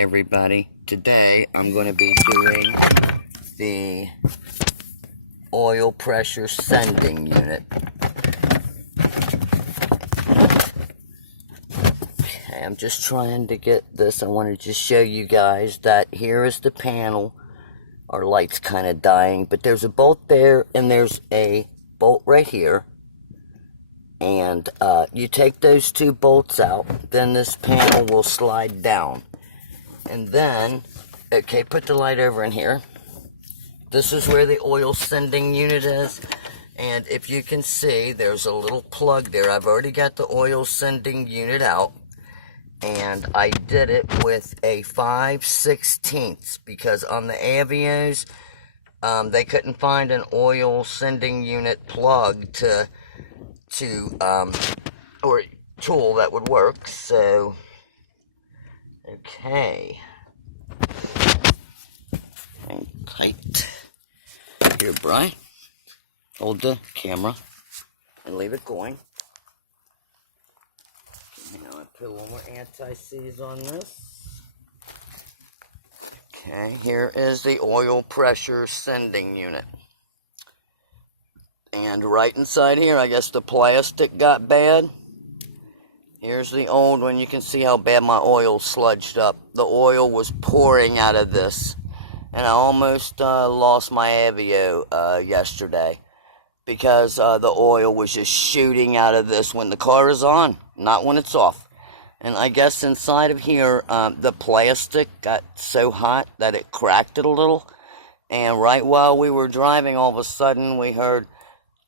Hi everybody. Today I'm going to be doing the oil pressure sending unit. Okay, I'm just trying to get this. I wanted to show you guys that here is the panel. Our light's kind of dying, but there's a bolt there and there's a bolt right here. And you take those two bolts out, then this panel will slide down. And then, okay, put the light over in here. This is where the oil sending unit is. And if you can see, there's a little plug there. I've already got the oil sending unit out. And I did it with a 5/16 because on the Avios, they couldn't find an oil sending unit plug or tool that would work. So, okay. And tight. Here, Brian. Hold the camera and leave it going. Now I put a little more anti-seize on this. Okay, here is the oil pressure sending unit. And right inside here, I guess the plastic got bad. Here's the old one. You can see how bad my oil sludged up. The oil was pouring out of this. And I almost lost my Avio yesterday. Because the oil was just shooting out of this when the car is on. Not when it's off. And I guess inside of here, the plastic got so hot that it cracked it a little. And right while we were driving, all of a sudden we heard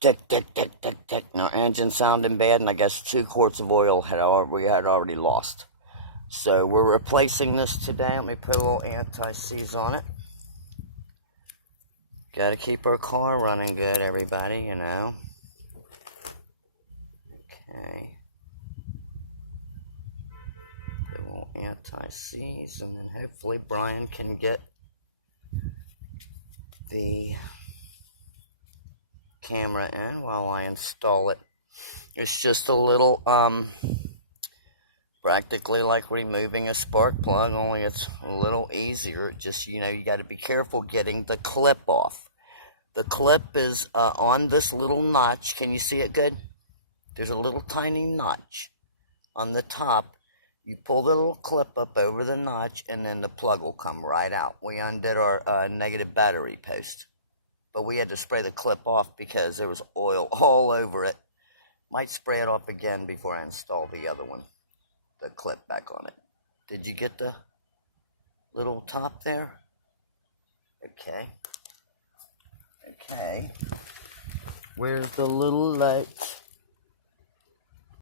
tick, tick, tick, tick, tick. And our engine sounding bad, and I guess 2 quarts of oil we had already lost. So we're replacing this today. Let me put a little anti-seize on it. Gotta keep our car running good, everybody, you know. Okay. Put a little anti-seize, and then hopefully Brian can get the camera in while I install it. It's just a little, practically like removing a spark plug, only it's a little easier. Just, you know, you got to be careful getting the clip off. The clip is on this little notch. Can you see it good? There's a little tiny notch on the top. You pull the little clip up over the notch, and then the plug will come right out. We undid our negative battery post. But we had to spray the clip off because there was oil all over it. Might spray it off again before I install the other one. The clip back on it. Did you get the little top there? Okay. Okay. Where's the little light?